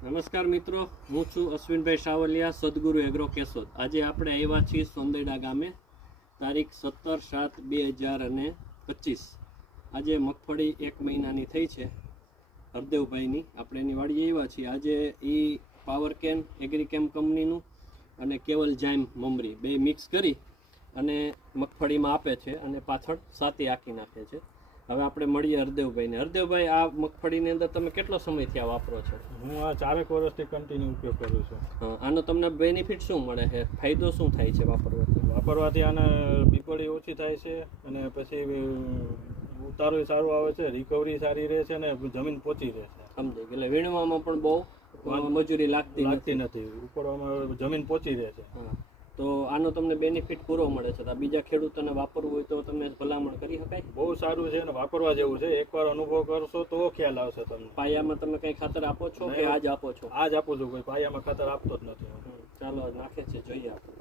નમસ્કાર મિત્રો, હું છું અશ્વિનભાઈ સાવલિયા, સદગુરુ એગ્રો કેશોદ. આજે આપણે આવ્યા છીએ સોંદેડા ગામે, તારીખ 17/7/2025. આજે મગફળી 1 મહિનાની થઈ છે હરદેવભાઈની. આપણે એની વાડીએ આવ્યા છીએ. આજે એ પાવરકેન એગ્રીકેમ કંપનીનું અને કેવલ જાઇમ મમરી બે મિક્સ કરી અને મગફળીમાં આપે છે અને પાછળ સાતી આખી નાખે છે. હવે આપણે મળીએ હરદેવભાઈને. હરદેવભાઈ, આ મગફળીની અંદર તમે કેટલો સમયથી આ વાપરો છો? હું આ 4 વર્ષથી કન્ટિન્યુ ઉપયોગ કરું છું. આનો તમને બેનિફિટ શું મળે છે? ફાયદો શું થાય છે વાપરવાથી આને બીપળી ઓછી થાય છે અને પછી ઉતારો સારું આવે છે, રિકવરી સારી રહે છે અને જમીન પોચી રહે છે. સમજાય? એટલે વીણવામાં પણ બહુ મજૂરી લાગતી નથી, ઉપાડવામાં જમીન પોચી રહે છે. તો આનો તમને બેનિફિટ પૂરો મળે છે. તો બીજા ખેડૂતોને વાપરવું હોય તો તમે ભલામણ કરી શકાય? બહુ સારું છે અને વાપરવા જેવું છે. એકવાર અનુભવ કરશો તો ખ્યાલ આવશે તમને. પાયામાં તમે કઈ ખાતર આપો છો કે આજ આપો છો? આજ આપું છું, કોઈ પાયામાં ખાતર આપતો જ નથી. ચાલો નાખે છે, જોઈએ આપણે.